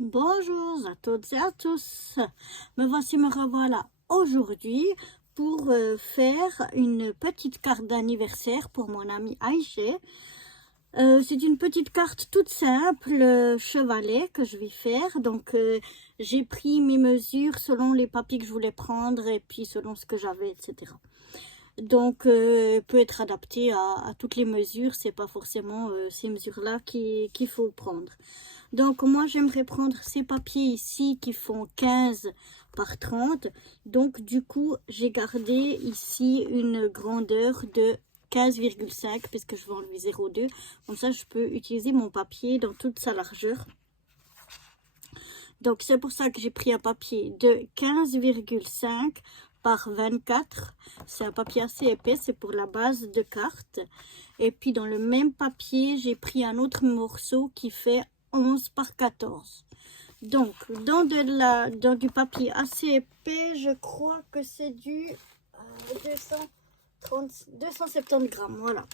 Bonjour à toutes et à tous, me revoilà aujourd'hui pour faire une petite carte d'anniversaire pour mon amie Aïché. C'est une petite carte toute simple, chevalet que je vais faire. Donc j'ai pris mes mesures selon les papiers que je voulais prendre et puis selon ce que j'avais, etc. Donc peut être adapté à toutes les mesures, c'est pas forcément ces mesures-là qu'il faut prendre. Donc moi j'aimerais prendre ces papiers ici qui font 15 par 30. Donc du coup j'ai gardé ici une grandeur de 15,5 puisque je vais enlever 0,2. Comme ça je peux utiliser mon papier dans toute sa largeur. Donc c'est pour ça que j'ai pris un papier de 15,5 par 24. C'est un papier assez épais, c'est pour la base de carte. Et puis dans le même papier, j'ai pris un autre morceau qui fait 11 par 14. Donc dans du papier assez épais, je crois que c'est du 270 grammes, voilà.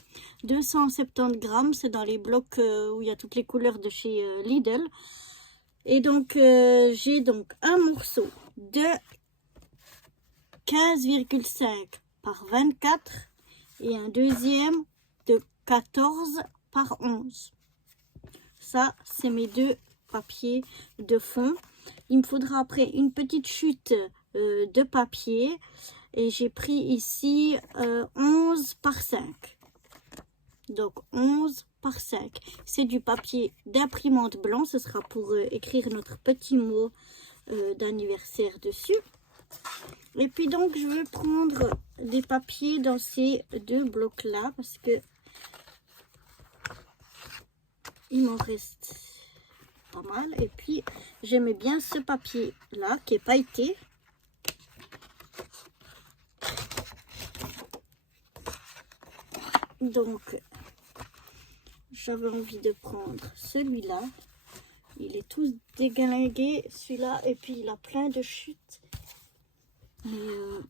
270 grammes, c'est dans les blocs où il y a toutes les couleurs de chez Lidl. Et donc, j'ai donc un morceau de 15,5 par 24 et un deuxième de 14 par 11. Ça, c'est mes deux papiers de fond. Il me faudra après une petite chute de papier et j'ai pris ici 11 par 5. Donc 11 par 5. C'est du papier d'imprimante blanc. Ce sera pour écrire notre petit mot d'anniversaire dessus. Et puis donc je vais prendre des papiers dans ces deux blocs là parce que il m'en reste pas mal. Et puis j'aimais bien ce papier là qui est pailleté. Donc j'avais envie de prendre celui-là. Il est tout déglingué celui-là et puis il a plein de chutes. Mais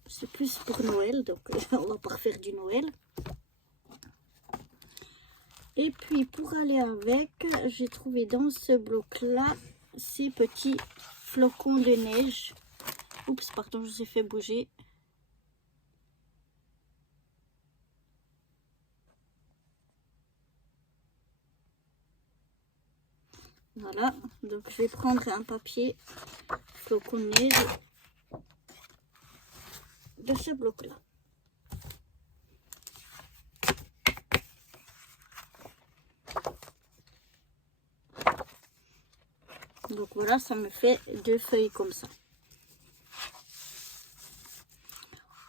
c'est plus pour Noël, donc on va pas refaire du Noël. Et puis pour aller avec, j'ai trouvé dans ce bloc-là ces petits flocons de neige. Oups, pardon, je vous ai fait bouger. Voilà, donc je vais prendre un papier flocon de neige de ce bloc-là. Donc voilà, ça me fait deux feuilles comme ça.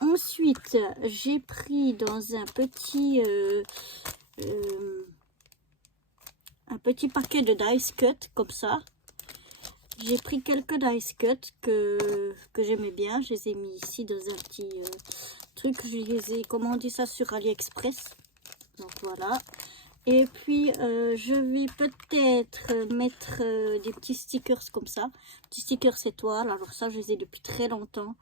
Ensuite, j'ai pris dans un petit paquet de dice cut comme ça. J'ai pris quelques dice cut que j'aimais bien. Je les ai mis ici dans un petit truc. Je les ai commandés ça sur AliExpress. Donc voilà. Et puis je vais peut-être mettre des petits stickers comme ça. Petits stickers étoiles. Alors ça je les ai depuis très longtemps.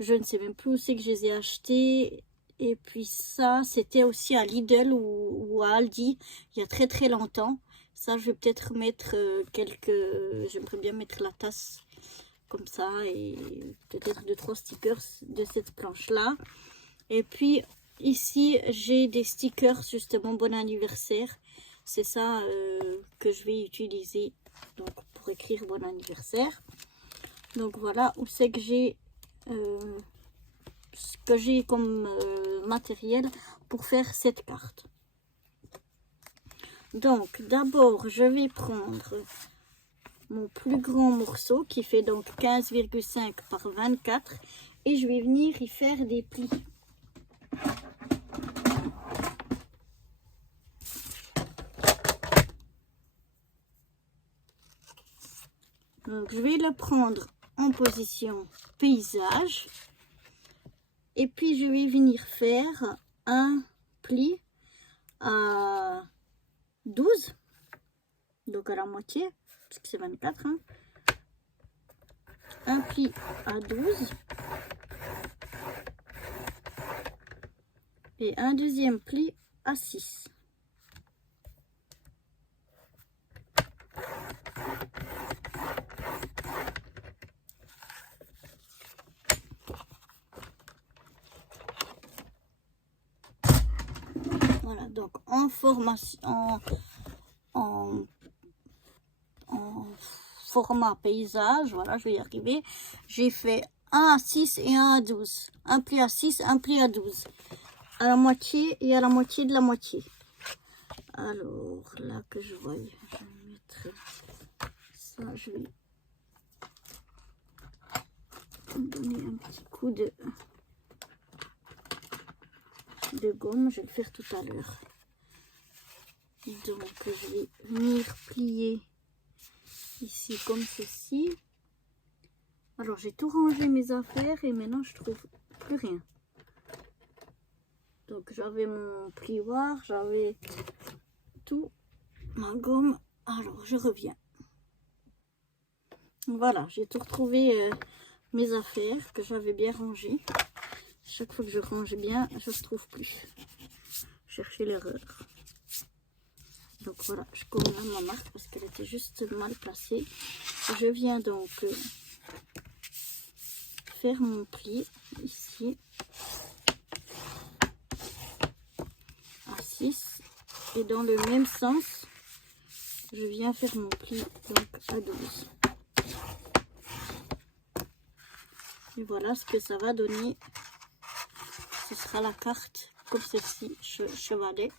Je ne sais même plus où c'est que je les ai achetés. Et puis ça c'était aussi à Lidl ou à Aldi il y a très très longtemps. Ça je vais peut-être mettre j'aimerais bien mettre la tasse comme ça. Et peut-être 2-3 stickers de cette planche là. Et puis ici, j'ai des stickers justement bon anniversaire. C'est ça que je vais utiliser donc pour écrire bon anniversaire. Donc voilà où c'est que j'ai ce que j'ai comme matériel pour faire cette carte. Donc d'abord, je vais prendre mon plus grand morceau qui fait donc 15,5 par 24 et je vais venir y faire des plis. Donc, je vais le prendre en position paysage. Et puis, je vais venir faire un pli à 12. Donc, à la moitié, parce que c'est 24. Hein. Un pli à 12. Et un deuxième pli à 6. Donc en formation, en format paysage, voilà, je vais y arriver. J'ai fait un à 6 et un à 12. Un pli à 6, un pli à 12. À la moitié et à la moitié de la moitié. Alors, là que je vois, je vais mettre ça, je vais donner un petit coup de gomme, je vais le faire tout à l'heure. Donc, je vais venir plier ici comme ceci. Alors, j'ai tout rangé mes affaires et maintenant, je trouve plus rien. Donc, j'avais mon plioir, j'avais tout, ma gomme. Alors, je reviens. Voilà, j'ai tout retrouvé mes affaires que j'avais bien rangées. Chaque fois que je range bien, je ne trouve plus. Chercher l'erreur. Donc voilà, je colle là ma marque parce qu'elle était juste mal placée. Je viens donc faire mon pli ici à 6 et dans le même sens, je viens faire mon pli donc à 12. Et voilà ce que ça va donner. Ce sera la carte comme ceci, chevalet.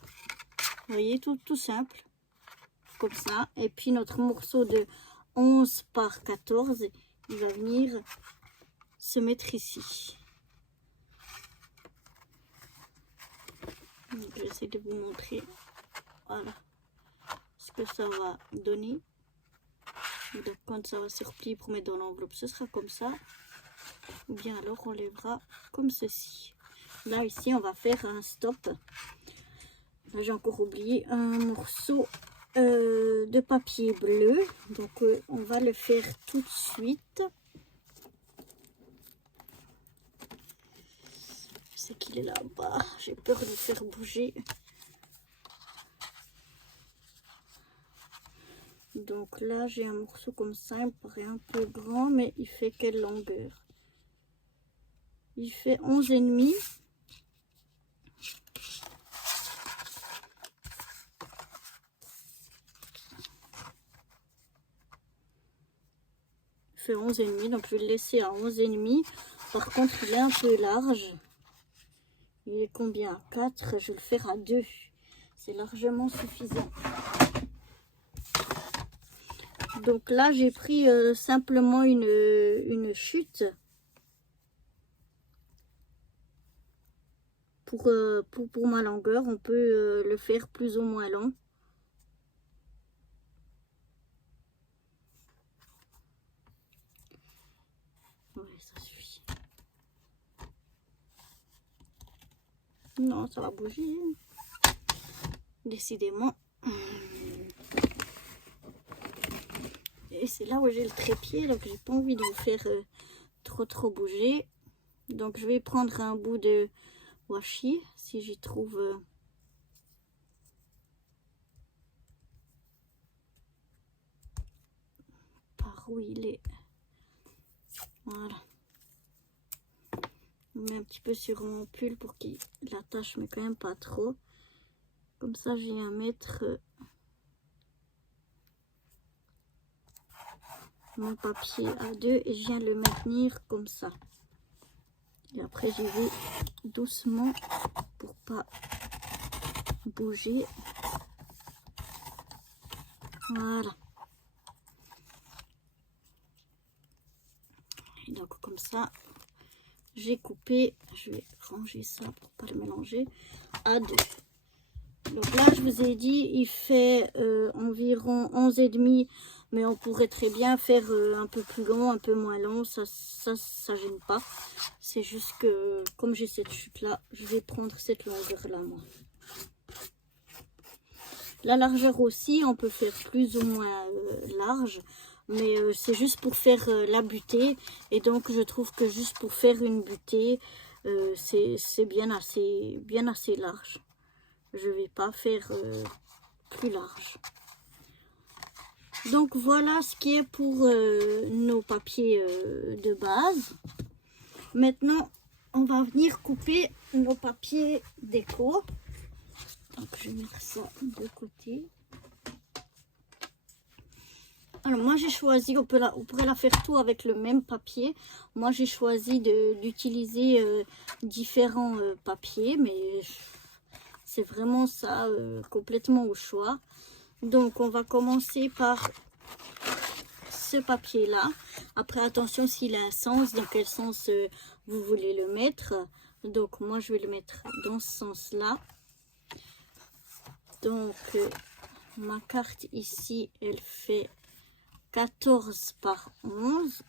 Vous voyez, tout simple, comme ça. Et puis notre morceau de 11 par 14, il va venir se mettre ici. Donc, je vais essayer de vous montrer, voilà, ce que ça va donner. Donc quand ça va se replier pour mettre dans l'enveloppe, ce sera comme ça. Ou bien alors on lèvera comme ceci. Là ici on va faire un stop. J'ai encore oublié un morceau de papier bleu. Donc on va le faire tout de suite. Je sais qu'il est là-bas. J'ai peur de le faire bouger. Donc là j'ai un morceau comme ça. Il me paraît un peu grand, mais il fait quelle longueur? Il fait 11,5. Fait 11,5, donc je vais le laisser à 11,5. Par contre il est un peu large. Il est combien? À 4, je vais le faire à 2. C'est largement suffisant. Donc là j'ai pris simplement une chute pour ma longueur. On peut le faire plus ou moins long. Oui, ça suffit. Non, ça va bouger. Décidément. Et c'est là où j'ai le trépied, donc j'ai pas envie de vous faire trop bouger. Donc je vais prendre un bout de washi, si j'y trouve... par où il est. Voilà. Je mets un petit peu sur mon pull pour qu'il l'attache, mais quand même pas trop. Comme ça, je viens mettre mon papier A2 et je viens le maintenir comme ça. Et après, j'y vais doucement pour pas bouger. Voilà. Et donc, comme ça, j'ai coupé. Je vais ranger ça pour pas le mélanger. A2. Donc là, je vous ai dit, il fait environ 11,5, mais on pourrait très bien faire un peu plus long, un peu moins long, ça gêne pas. C'est juste que, comme j'ai cette chute-là, je vais prendre cette longueur-là, moi. La largeur aussi, on peut faire plus ou moins large, mais c'est juste pour faire la butée. Et donc, je trouve que juste pour faire une butée, c'est bien assez large. Je vais pas faire plus large. Donc voilà ce qui est pour nos papiers de base. Maintenant on va venir couper nos papiers déco. Donc je vais mettre ça de côté. Alors moi j'ai choisi, on pourrait la faire tout avec le même papier. Moi j'ai choisi d'utiliser différents papiers, mais c'est vraiment ça, complètement au choix. Donc on va commencer par ce papier là. Après attention s'il a un sens, dans quel sens vous voulez le mettre. Donc moi je vais le mettre dans ce sens là. Donc ma carte ici elle fait 14 par 11.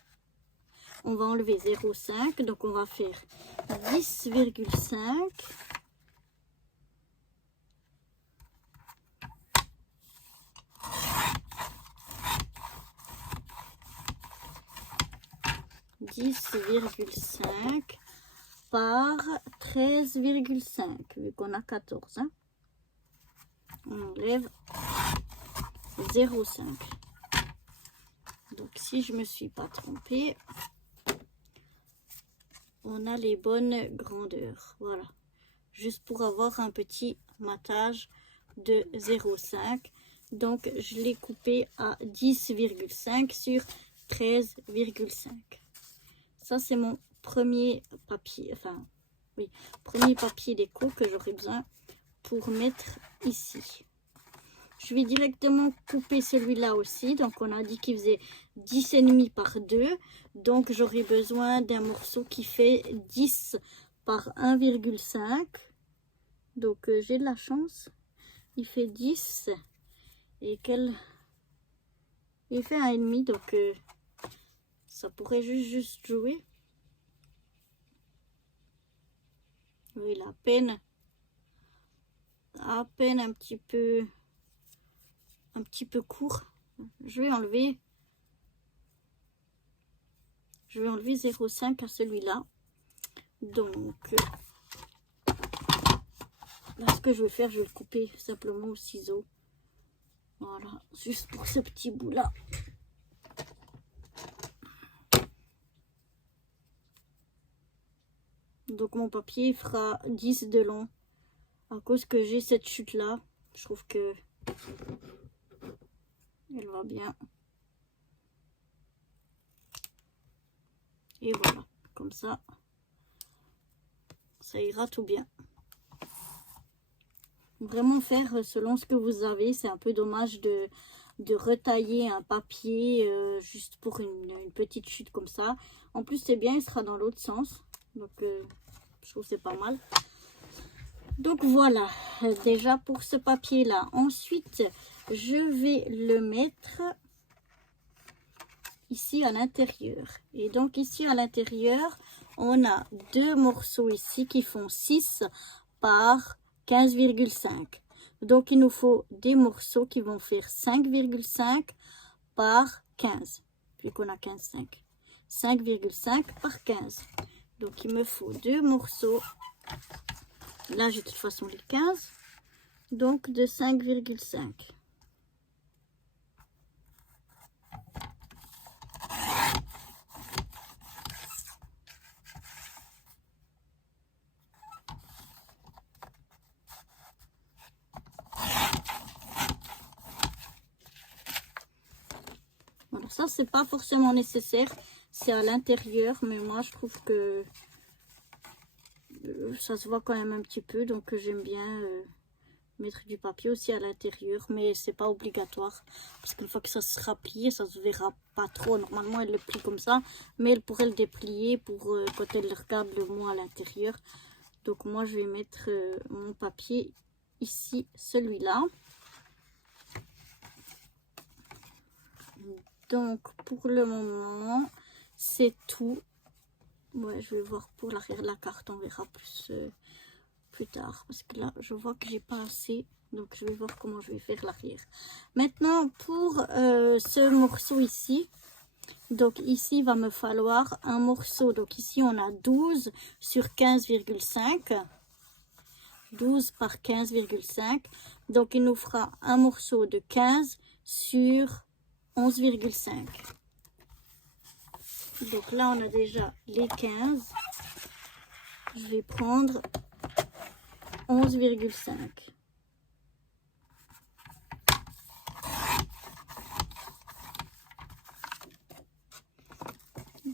On va enlever 0,5, donc on va faire 10,5. Par 13,5, vu qu'on a 14. Hein. On enlève 0,5. Donc si je me suis pas trompée, on a les bonnes grandeurs. Voilà. Juste pour avoir un petit matage de 0,5. Donc je l'ai coupé à 10,5 sur 13,5. Ça c'est mon premier papier, enfin oui, premier papier déco que j'aurai besoin pour mettre ici. Je vais directement couper celui-là aussi. Donc on a dit qu'il faisait 10,5 par 2. Donc j'aurai besoin d'un morceau qui fait 10 par 1,5. Donc j'ai de la chance. Il fait 10 et il fait 1,5. Donc ça pourrait juste jouer. Oui, la peine. À peine un petit peu court. Je vais enlever 0,5 à celui-là. Donc là ce que je vais faire, je vais le couper simplement au ciseau. Voilà, juste pour ce petit bout là. Donc mon papier fera 10 de long. À cause que j'ai cette chute là, je trouve que elle va bien. Et voilà, comme ça ira tout bien. Vraiment faire selon ce que vous avez. C'est un peu dommage de retailler un papier juste pour une petite chute comme ça. En plus c'est bien, il sera dans l'autre sens. Donc je trouve c'est pas mal. Donc voilà, déjà pour ce papier là. Ensuite je vais le mettre ici à l'intérieur. Et donc ici à l'intérieur on a deux morceaux ici qui font 6 par 15,5. Donc il nous faut des morceaux qui vont faire 5,5 par 15, vu qu'on a 15,5. 5,5 par 15. Donc il me faut deux morceaux. Là j'ai de toute façon les 15. Donc de 5,5. Voilà, ça c'est pas forcément nécessaire, c'est à l'intérieur, mais moi je trouve que ça se voit quand même un petit peu, donc j'aime bien mettre du papier aussi à l'intérieur, mais c'est pas obligatoire, parce qu'une fois que ça sera plié, ça se verra pas trop. Normalement elle le plie comme ça, mais elle pourrait le déplier pour quand elle regarde le mot à l'intérieur. Donc moi je vais mettre mon papier ici, celui-là. Donc pour le moment c'est tout. Ouais, je vais voir pour l'arrière de la carte, on verra plus tard, parce que là je vois que j'ai pas assez, donc je vais voir comment je vais faire l'arrière. Maintenant pour ce morceau ici, donc ici il va me falloir un morceau. Donc ici on a 12 sur 15,5, 12 par 15,5. Donc il nous fera un morceau de 15 sur 11,5. Donc là on a déjà les 15. Je vais prendre 11,5.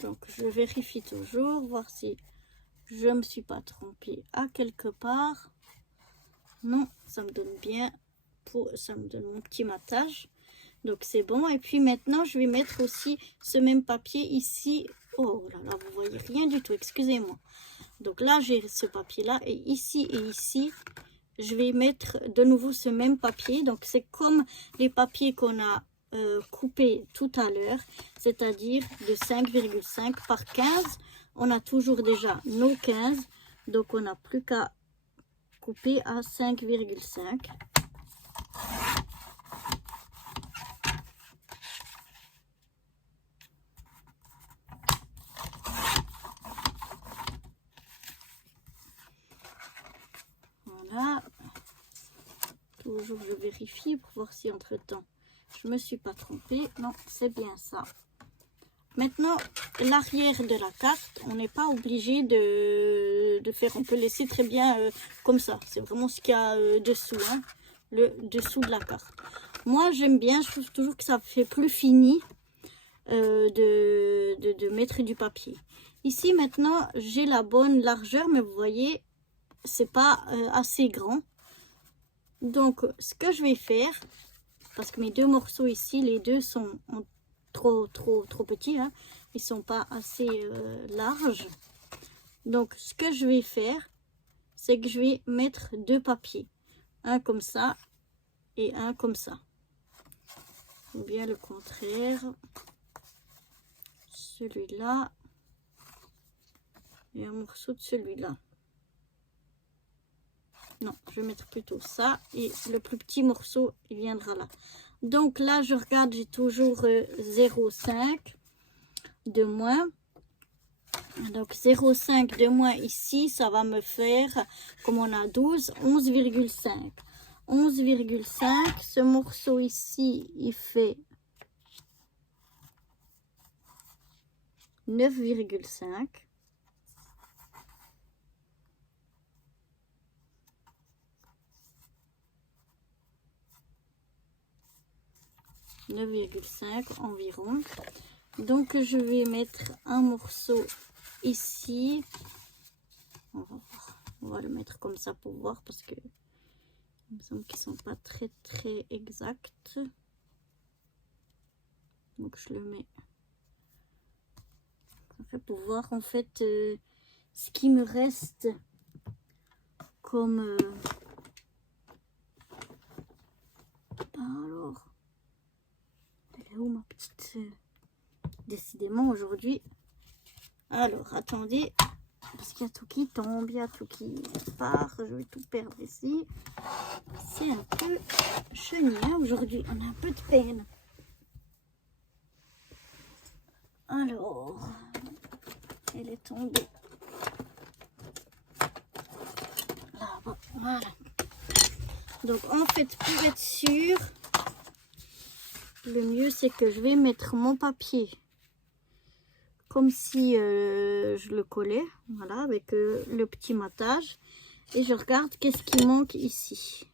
Donc je vérifie toujours, voir si je me suis pas trompée à quelque part. Non, ça me donne bien, ça me donne mon petit matage. Donc c'est bon. Et puis maintenant je vais mettre aussi ce même papier ici. Oh là là, vous voyez rien du tout, excusez-moi. Donc là j'ai ce papier là, et ici je vais mettre de nouveau ce même papier. Donc c'est comme les papiers qu'on a coupés tout à l'heure, c'est-à-dire de 5,5 par 15. On a toujours déjà nos 15, donc on n'a plus qu'à couper à 5,5. Voilà. Toujours je vérifie pour voir si entre temps je me suis pas trompée. Non, c'est bien ça. Maintenant, l'arrière de la carte, on n'est pas obligé de faire, on peut laisser très bien comme ça. C'est vraiment ce qu'il y a dessous, hein, le dessous de la carte. Moi, j'aime bien, je trouve toujours que ça fait plus fini de mettre du papier. Ici, maintenant, j'ai la bonne largeur, mais vous voyez, c'est pas assez grand. Donc, ce que je vais faire, parce que mes deux morceaux ici, les deux sont trop petits, hein, ils sont pas assez larges. Donc ce que je vais faire, c'est que je vais mettre deux papiers, un comme ça et un comme ça, ou bien le contraire, celui-là et un morceau de celui-là. Non, je vais mettre plutôt ça, et le plus petit morceau il viendra là. Donc là je regarde, j'ai toujours 0,5 de moins. Donc 0,5 de moins ici, ça va me faire, comme on a 12, 11,5. 11,5, ce morceau ici, il fait 9,5. Environ. Donc je vais mettre un morceau ici. On va le mettre comme ça pour voir, parce que il me semble qu'ils sont pas très exacts. Donc je le mets pour voir en fait ce qui me reste comme alors, elle est où ma petite décidément aujourd'hui. Alors attendez, parce qu'il y a tout qui tombe, il y a tout qui part, je vais tout perdre ici. C'est un peu chenille, hein, aujourd'hui, on a un peu de peine. Alors, elle est tombée là-bas, voilà. Donc en fait, pour être sûr, le mieux c'est que je vais mettre mon papier comme si je le collais, voilà, avec le petit matage, et je regarde qu'est-ce qui manque ici,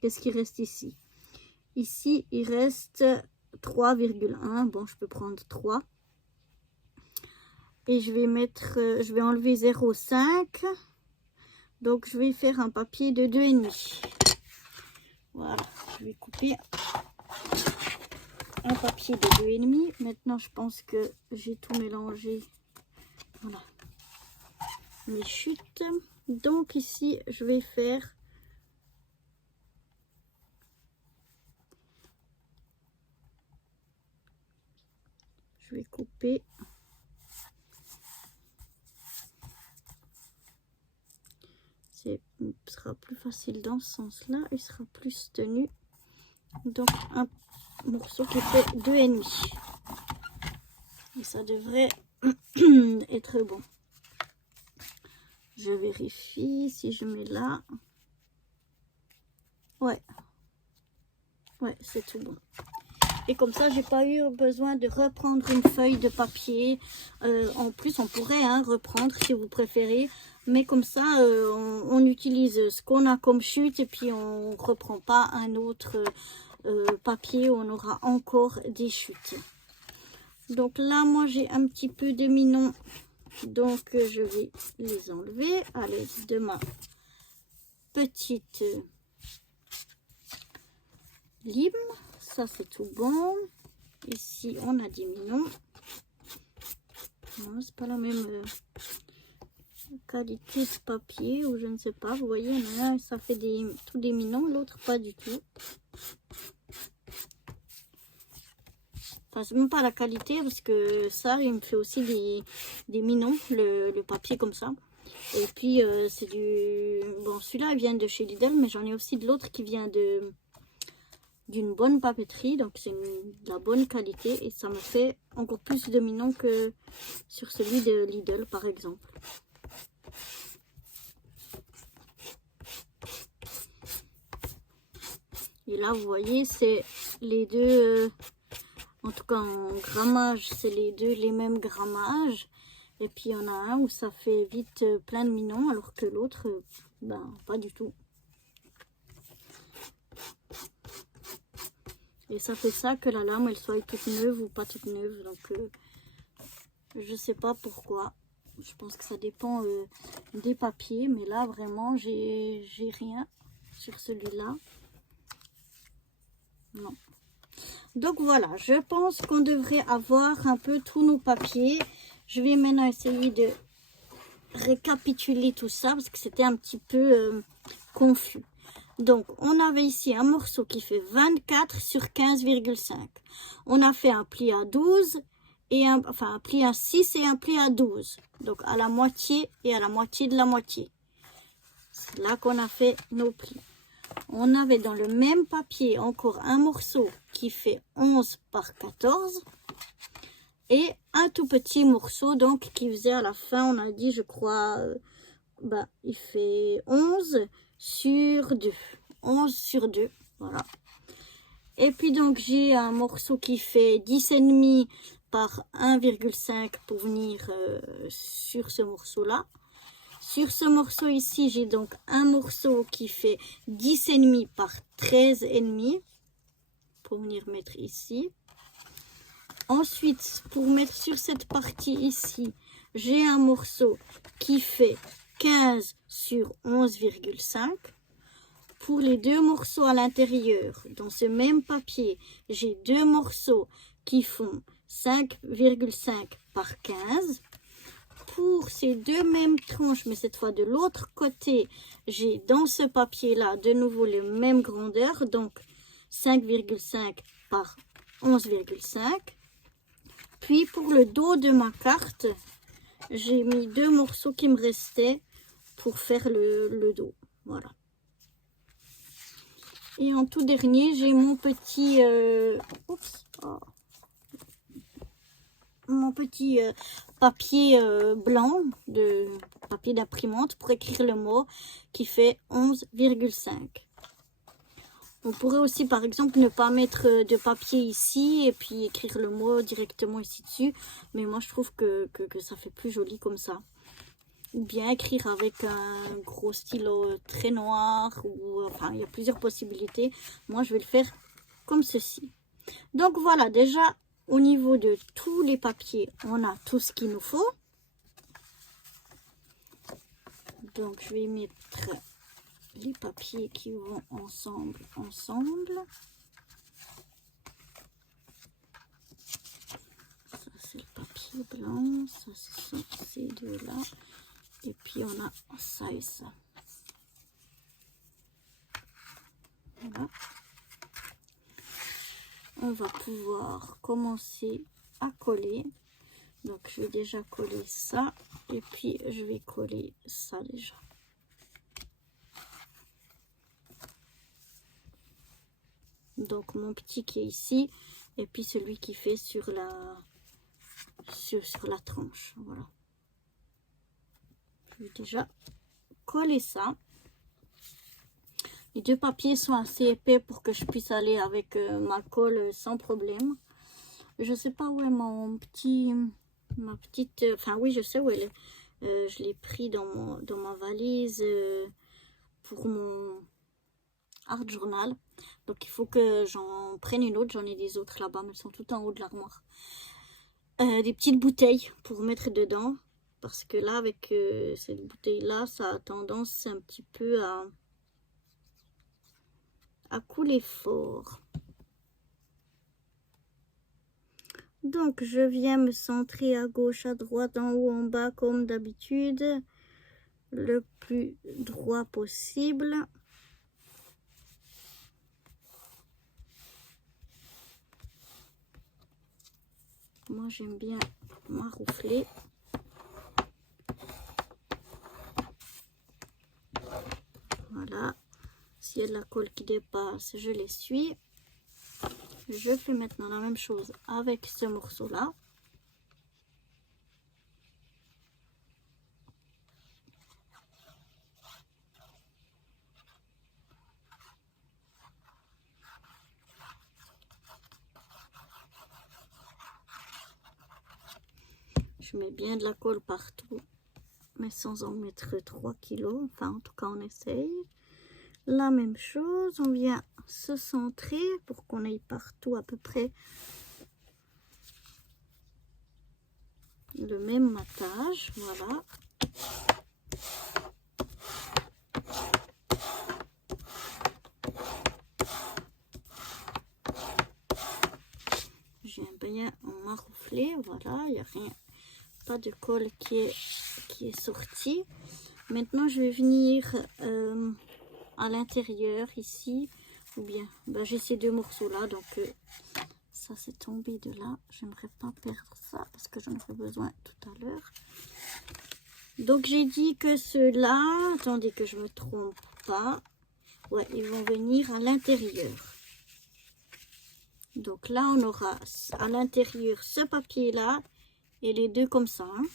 qu'est-ce qui reste ici. Ici il reste 3,1, bon je peux prendre 3, et je vais mettre, je vais enlever 0,5, donc je vais faire un papier de 2,5. Voilà, je vais couper un papier de 2,5. Maintenant je pense que j'ai tout mélangé, voilà, mes chutes. Donc ici je vais faire je vais couper ce sera plus facile dans ce sens là, il sera plus tenu. Donc un morceau qui fait 2,5, et ça devrait être bon. Je vérifie si je mets là. Ouais, c'est tout bon. Et comme ça, j'ai pas eu besoin de reprendre une feuille de papier. En plus, on pourrait reprendre si vous préférez. Mais comme ça, on utilise ce qu'on a comme chute, et puis on reprend pas un autre papier où on aura encore des chutes. Donc là, moi, j'ai un petit peu de mignon. Donc, je vais les enlever à l'aide de ma petite lime. Ça, c'est tout bon. Ici, on a des mignons. Non, c'est pas la même qualité de papier ou je ne sais pas. Vous voyez, il y en a un, ça fait tous des mignons, l'autre pas du tout. Enfin, c'est même pas la qualité parce que ça, il me fait aussi des mignons, le papier comme ça. Et puis, c'est du... Bon, celui-là, il vient de chez Lidl, mais j'en ai aussi de l'autre qui vient d'une bonne papeterie. Donc, c'est de la bonne qualité et ça me fait encore plus de mignons que sur celui de Lidl, par exemple. Et là, vous voyez, c'est les deux... en tout cas, en grammage, c'est les mêmes grammages. Et puis, il y en a un où ça fait vite plein de mignons, alors que l'autre, ben, pas du tout. Et ça fait ça que la lame, elle soit toute neuve ou pas toute neuve. Donc, je sais pas pourquoi. Je pense que ça dépend des papiers. Mais là, vraiment, j'ai rien sur celui-là. Non. Donc voilà, je pense qu'on devrait avoir un peu tous nos papiers. Je vais maintenant essayer de récapituler tout ça parce que c'était un petit peu confus. Donc, on avait ici un morceau qui fait 24 sur 15,5. On a fait un pli à 12, et un pli à 6 et un pli à 12. Donc, à la moitié et à la moitié de la moitié. C'est là qu'on a fait nos plis. On avait dans le même papier encore un morceau qui fait 11 par 14. Et un tout petit morceau, donc, qui faisait à la fin, on a dit, je crois, il fait 11 sur 2. 11 sur 2, voilà. Et puis, donc, j'ai un morceau qui fait 10,5 par 1,5 pour venir sur ce morceau-là. Sur ce morceau ici, j'ai donc un morceau qui fait 10,5 par 13,5 pour venir mettre ici. Ensuite, pour mettre sur cette partie ici, j'ai un morceau qui fait 15 sur 11,5. Pour les deux morceaux à l'intérieur, dans ce même papier, j'ai deux morceaux qui font 5,5 par 15. Pour ces deux mêmes tranches, mais cette fois de l'autre côté, j'ai dans ce papier-là de nouveau les mêmes grandeurs, donc 5,5 par 11,5. Puis pour le dos de ma carte, j'ai mis deux morceaux qui me restaient pour faire le dos. Voilà. Et en tout dernier, j'ai mon petit, mon petit papier blanc, de papier d'imprimante pour écrire le mot qui fait 11,5. On pourrait aussi, par exemple, ne pas mettre de papier ici et puis écrire le mot directement ici dessus. Mais moi, je trouve que ça fait plus joli comme ça. Ou bien écrire avec un gros stylo très noir. Ou, enfin, il y a plusieurs possibilités. Moi, je vais le faire comme ceci. Donc, voilà, déjà, au niveau de tous les papiers, on a tout ce qu'il nous faut. Donc, je vais mettre les papiers qui vont ensemble. Ça, c'est le papier blanc. Ça, ce sont ces deux-là. Et puis, on a ça et ça. Voilà. On va pouvoir commencer à coller. Donc, je vais déjà coller ça. Et puis, je vais coller ça déjà. Donc, mon petit qui est ici. Et puis, celui qui fait sur la tranche. Voilà. Je vais déjà coller ça. Les deux papiers sont assez épais pour que je puisse aller avec ma colle sans problème. Je sais pas où est ma petite... Enfin, oui, je sais où elle est. Je l'ai pris dans ma valise pour mon art journal. Donc, il faut que j'en prenne une autre. J'en ai des autres là-bas, mais elles sont toutes en haut de l'armoire. des petites bouteilles pour mettre dedans. Parce que là, avec cette bouteille-là, ça a tendance un petit peu à couler fort. Donc, je viens me centrer à gauche, à droite, en haut, en bas, comme d'habitude. Le plus droit possible. Moi, j'aime bien maroufler. Voilà. S'il y a de la colle qui dépasse, je l'essuie. Je fais maintenant la même chose avec ce morceau-là. Je mets bien de la colle partout, mais sans en mettre 3 kilos. Enfin, en tout cas, on essaye. La même chose, on vient se centrer pour qu'on aille partout à peu près le même matage. Voilà. J'ai bien marouflé. Voilà, il n'y a rien. Pas de colle qui est sortie. Maintenant, je vais venir à l'intérieur ici, ou bien j'ai ces deux morceaux là, donc ça c'est tombé de là. J'aimerais pas perdre ça parce que j'en aurai besoin tout à l'heure. Donc j'ai dit que ceux-là, attendez que je me trompe pas, ouais, ils vont venir à l'intérieur. Donc là on aura à l'intérieur ce papier là et les deux comme ça, hein.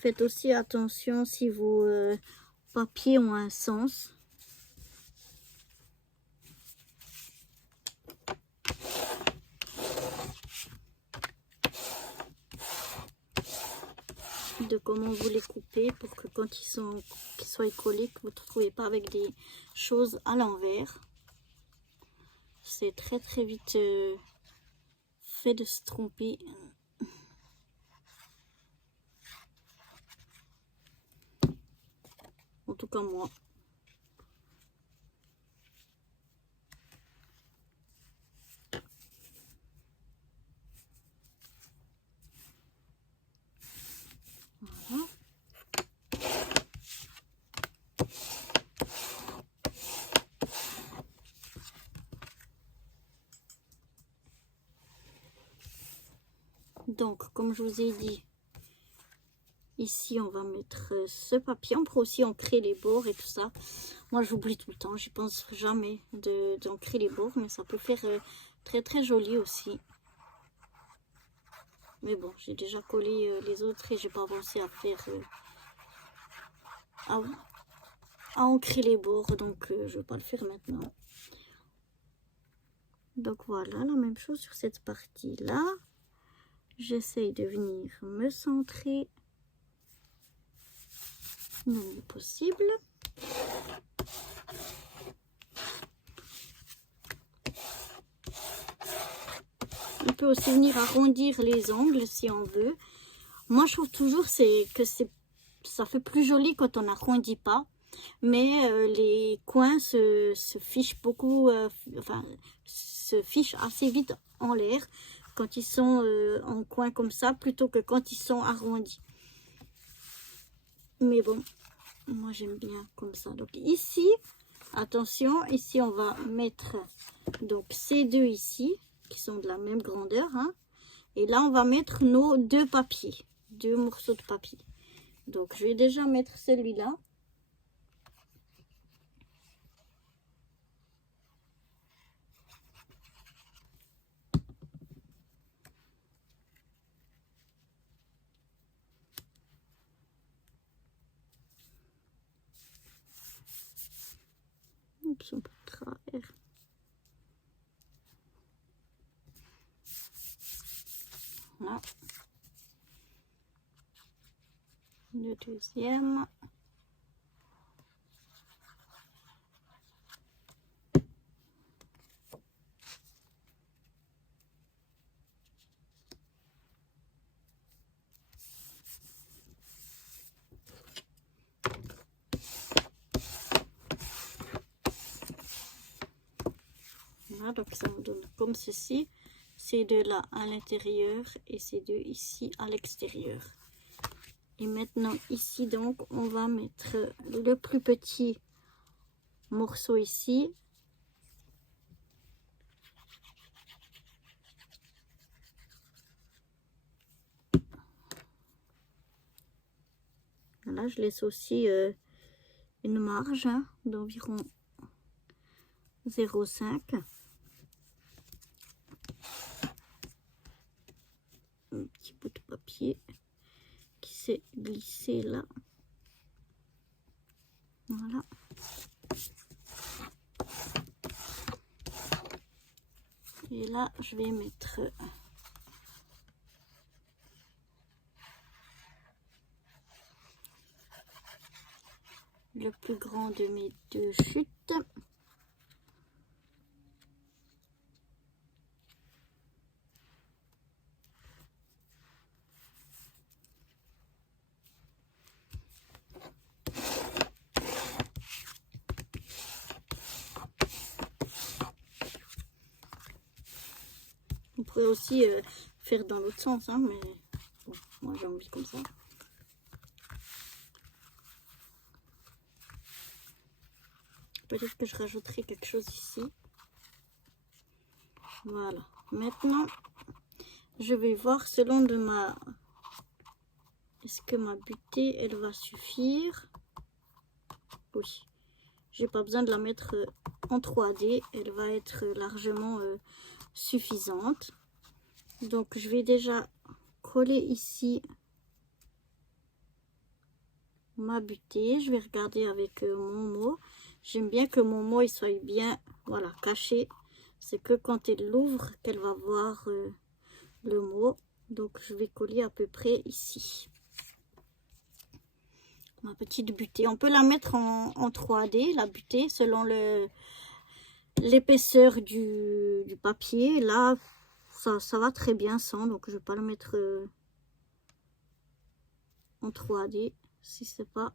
Faites aussi attention si vos papiers ont un sens. De comment vous les coupez pour que quand qu'ils soient collés, que vous ne retrouvez pas avec des choses à l'envers. C'est très très vite fait de se tromper. En tout cas moi. Voilà. Donc comme je vous ai dit, ici on va mettre ce papier. On peut aussi ancrer les bords et tout ça. Moi j'oublie tout le temps, j'y pense jamais d'ancrer les bords, mais ça peut faire très très joli aussi. Mais bon, j'ai déjà collé les autres et j'ai pas pensé à faire à ancrer les bords, donc je vais pas le faire maintenant. Donc voilà, la même chose sur cette partie là. J'essaye de venir me centrer le mieux possible. On peut aussi venir arrondir les angles si on veut. Moi je trouve toujours que ça fait plus joli quand on n'arrondit pas. Mais les coins se fichent beaucoup, enfin se fichent assez vite en l'air quand ils sont en coin comme ça, plutôt que quand ils sont arrondis. Mais bon, moi j'aime bien comme ça. Donc ici, attention, ici on va mettre donc ces deux ici, qui sont de la même grandeur, hein. Et là on va mettre nos deux papiers, deux morceaux de papier. Donc je vais déjà mettre celui-là. Oups, un peu de travers. Là. Le deuxième. Voilà, donc ça me donne comme ceci. Ces deux là à l'intérieur et ces deux ici à l'extérieur. Et maintenant ici donc on va mettre le plus petit morceau ici. Là je laisse aussi une marge hein, d'environ 0,5. Un petit bout de papier qui s'est glissé là. Voilà. Et là, je vais mettre le plus grand de mes deux chutes. On pourrait aussi faire dans l'autre sens, hein, mais bon, moi j'ai envie comme ça. Peut-être que je rajouterai quelque chose ici. Voilà. Maintenant, je vais voir selon de ma... Est-ce que ma butée, elle va suffire? Oui. J'ai pas besoin de la mettre en 3D. Elle va être largement suffisante. Donc, je vais déjà coller ici ma butée. Je vais regarder avec mon mot. J'aime bien que mon mot il soit bien voilà, caché. C'est que quand elle l'ouvre qu'elle va voir le mot. Donc, je vais coller à peu près ici. Ma petite butée. On peut la mettre en 3D, la butée, selon l'épaisseur du papier. Là, ça va très bien sans. Donc, je ne vais pas le mettre en 3D si c'est pas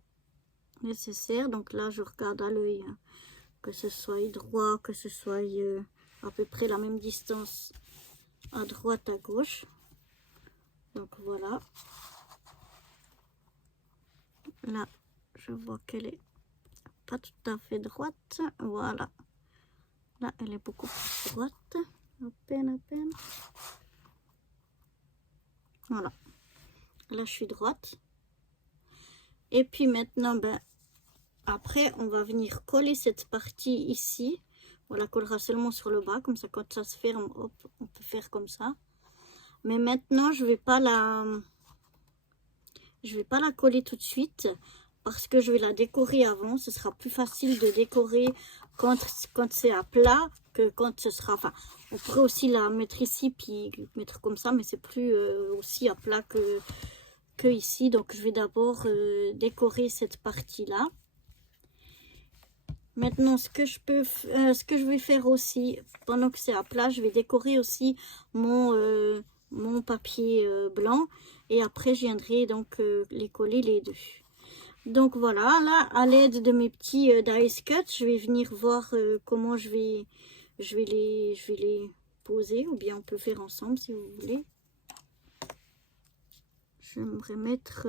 nécessaire. Donc là, je regarde à l'œil, hein, que ce soit droit, que ce soit à peu près la même distance à droite, à gauche. Donc voilà. Là, je vois qu'elle est pas tout à fait droite. Voilà. Là, elle est beaucoup plus droite. À peine, à peine. Voilà. Là, je suis droite. Et puis maintenant, ben, après, on va venir coller cette partie ici. On la collera seulement sur le bas. Comme ça, quand ça se ferme, hop, on peut faire comme ça. Mais maintenant, je vais pas la coller tout de suite. Parce que je vais la décorer avant. Ce sera plus facile de décorer quand c'est à plat que quand ce sera... Enfin, on pourrait aussi la mettre ici puis mettre comme ça. Mais c'est plus aussi à plat que ici. Donc, je vais d'abord décorer cette partie-là. Maintenant, ce que je vais faire aussi, pendant que c'est à plat, je vais décorer aussi mon papier blanc. Et après, je viendrai donc les coller les deux. Donc voilà, là, à l'aide de mes petits dice cut, je vais venir voir comment je vais les poser. Ou bien on peut faire ensemble si vous voulez. J'aimerais mettre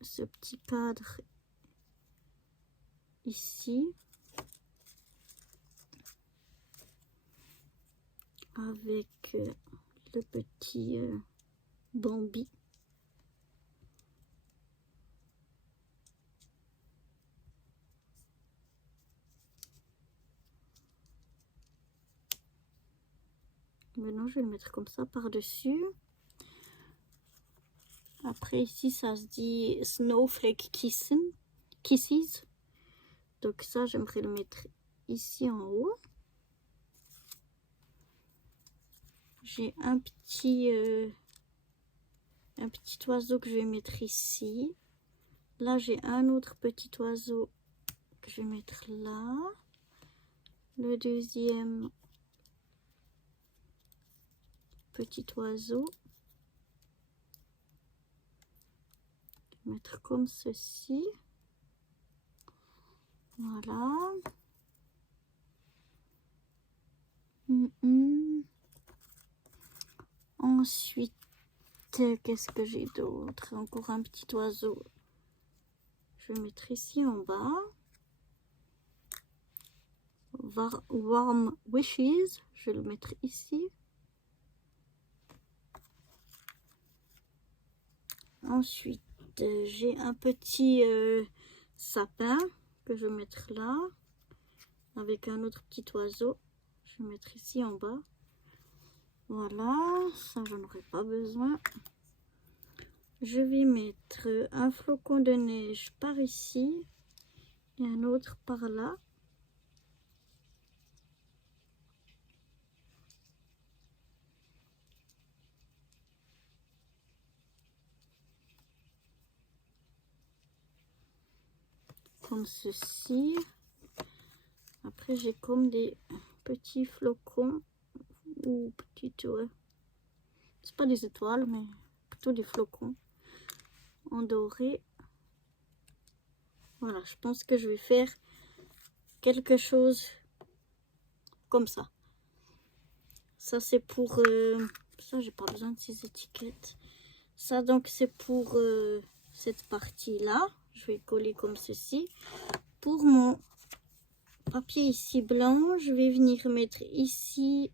ce petit cadre ici. Avec le petit Bambi. Maintenant, je vais le mettre comme ça par-dessus. Après, ici, ça se dit Snowflake Kisses. Donc ça, j'aimerais le mettre ici en haut. J'ai un petit un petit oiseau que je vais mettre ici. Là, j'ai un autre petit oiseau que je vais mettre là. Le deuxième petit oiseau. Je vais mettre comme ceci. Voilà. Ensuite, qu'est-ce que j'ai d'autre? Encore un petit oiseau. Je vais mettre ici en bas. Warm Wishes. Je vais le mettre ici. Ensuite, j'ai un petit sapin que je vais mettre là. Avec un autre petit oiseau. Je vais mettre ici en bas. Voilà, ça j'en aurai pas besoin. Je vais mettre un flocon de neige par ici et un autre par là. Comme ceci. Après j'ai comme des petits flocons ou petites, ouais. C'est pas des étoiles mais plutôt des flocons en doré. Voilà, je pense que je vais faire quelque chose comme ça. Ça c'est pour ça j'ai pas besoin de ces étiquettes. Ça donc c'est pour cette partie là. Je vais coller comme ceci. Pour mon papier ici blanc, je vais venir mettre ici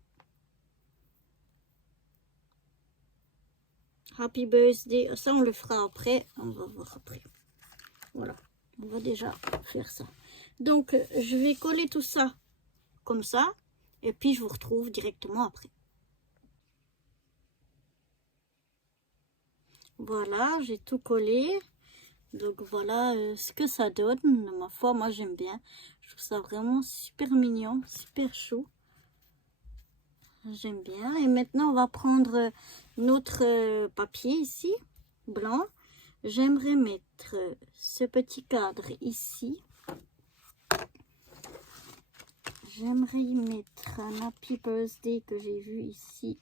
Happy Birthday. Ça on le fera après. On va voir après. Voilà. On va déjà faire ça. Donc je vais coller tout ça comme ça. Et puis je vous retrouve directement après. Voilà, j'ai tout collé. Donc voilà ce que ça donne. Ma foi, moi j'aime bien. Je trouve ça vraiment super mignon, super chou. J'aime bien. Et maintenant, on va prendre notre papier ici, blanc. J'aimerais mettre ce petit cadre ici. J'aimerais y mettre un Happy Birthday que j'ai vu ici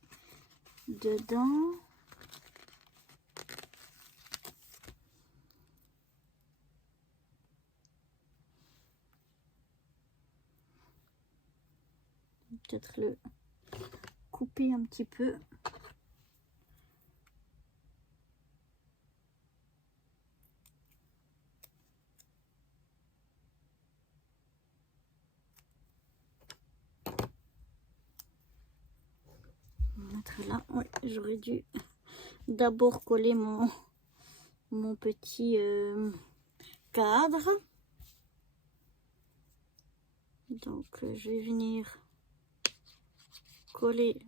dedans. Peut-être le couper un petit peu. Mettre là. Ouais, j'aurais dû d'abord coller mon petit cadre. Donc je vais venir coller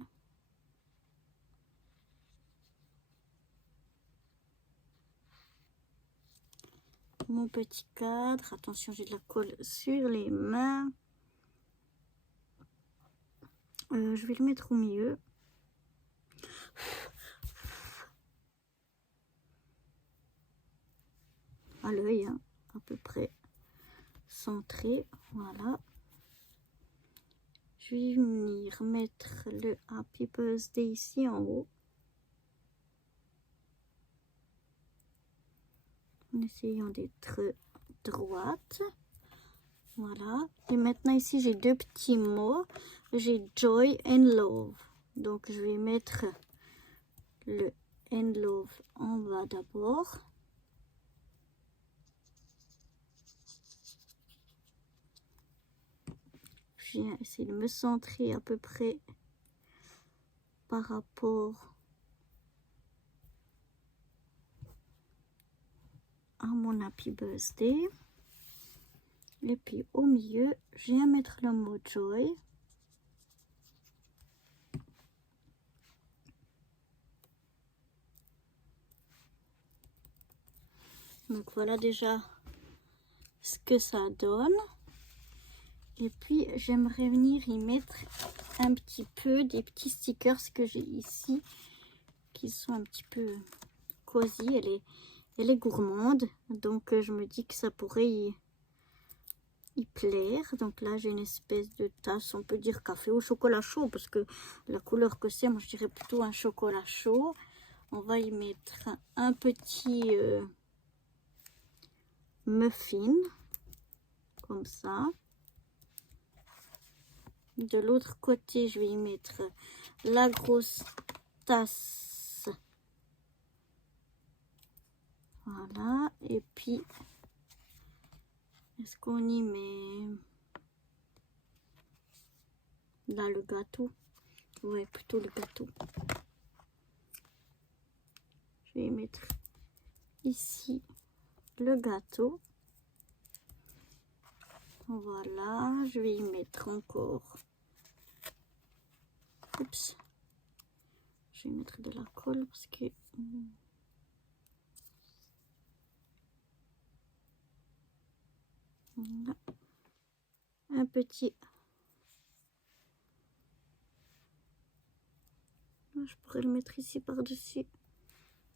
mon petit cadre. Attention, j'ai de la colle sur les mains. Je vais le mettre au milieu. À l'œil, hein, à peu près centré. Voilà. Je vais venir mettre le Happy Birthday ici en haut. En essayant d'être droite. Voilà. Et maintenant ici j'ai deux petits mots. J'ai Joy and Love. Donc je vais mettre le and Love en bas d'abord. Je viens essayer de me centrer à peu près par rapport à mon Happy Birthday. Et puis au milieu, je viens mettre le mot Joy. Donc voilà déjà ce que ça donne. Et puis j'aimerais venir y mettre un petit peu des petits stickers que j'ai ici qui sont un petit peu cosy, elle est gourmande. Donc je me dis que ça pourrait y plaire. Donc là j'ai une espèce de tasse, on peut dire café au chocolat chaud, parce que la couleur que c'est, moi je dirais plutôt un chocolat chaud. On va y mettre un petit muffin, comme ça. De l'autre côté, je vais y mettre la grosse tasse. Voilà. Et puis, est-ce qu'on y met là le gâteau? Ouais, plutôt le gâteau. Je vais y mettre ici le gâteau. Voilà, je vais y mettre encore. Oups. Je vais mettre de la colle parce que voilà. Un petit. Je pourrais le mettre ici par-dessus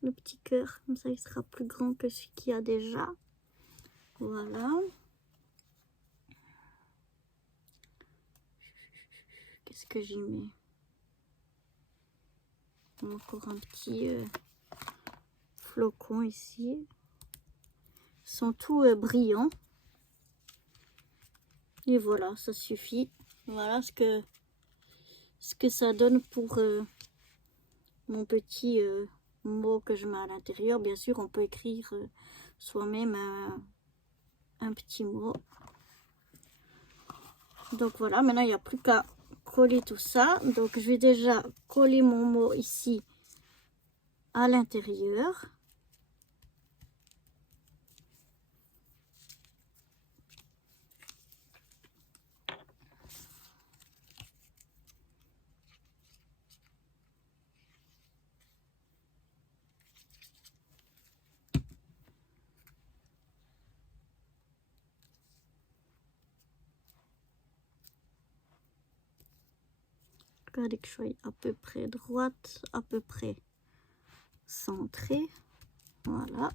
le petit cœur, comme ça il sera plus grand que celui qu'il y a déjà. Voilà. Qu'est-ce que j'y mets? Encore un petit flocon ici. Ils sont tous brillants. Et voilà, ça suffit. Voilà ce que ça donne pour mon petit mot que je mets à l'intérieur. Bien sûr, on peut écrire soi-même un petit mot. Donc voilà, maintenant il n'y a plus qu'à coller tout ça. Donc je vais déjà coller mon mot ici à l'intérieur. Regardez que je sois à peu près droite, à peu près centrée. Voilà.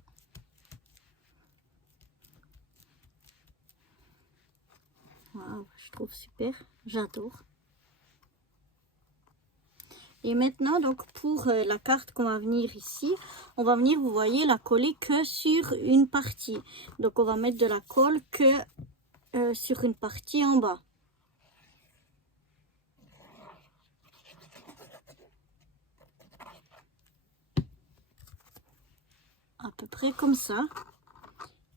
Wow, je trouve super, j'adore. Et maintenant, donc pour la carte qu'on va venir ici, on va venir, vous voyez, la coller que sur une partie. Donc on va mettre de la colle que sur une partie en bas. À peu près comme ça.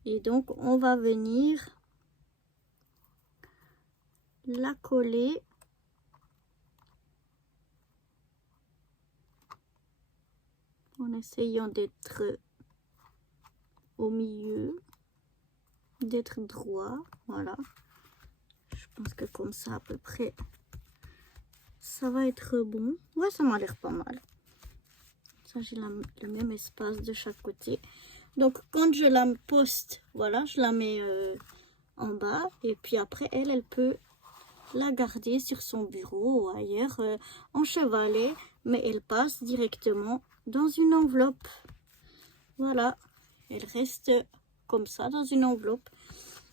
Et donc on va venir la coller en essayant d'être au milieu, d'être droit. Voilà, je pense que comme ça à peu près ça va être bon. Ouais, ça m'a l'air pas mal. Ça, j'ai le même espace de chaque côté. Donc quand je la poste, voilà, je la mets en bas, et puis après elle peut la garder sur son bureau ou ailleurs en chevalet, mais elle passe directement dans une enveloppe. Voilà, elle reste comme ça dans une enveloppe.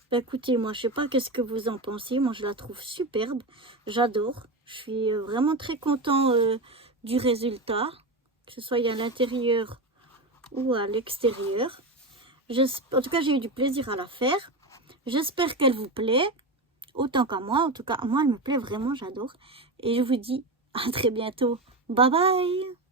Bah, écoutez, moi je sais pas qu'est-ce que vous en pensez, moi je la trouve superbe, j'adore. Je suis vraiment très content du résultat, que ce soit à l'intérieur ou à l'extérieur. En tout cas, j'ai eu du plaisir à la faire. J'espère qu'elle vous plaît autant qu'à moi. En tout cas, moi, elle me plaît vraiment, j'adore. Et je vous dis à très bientôt. Bye bye!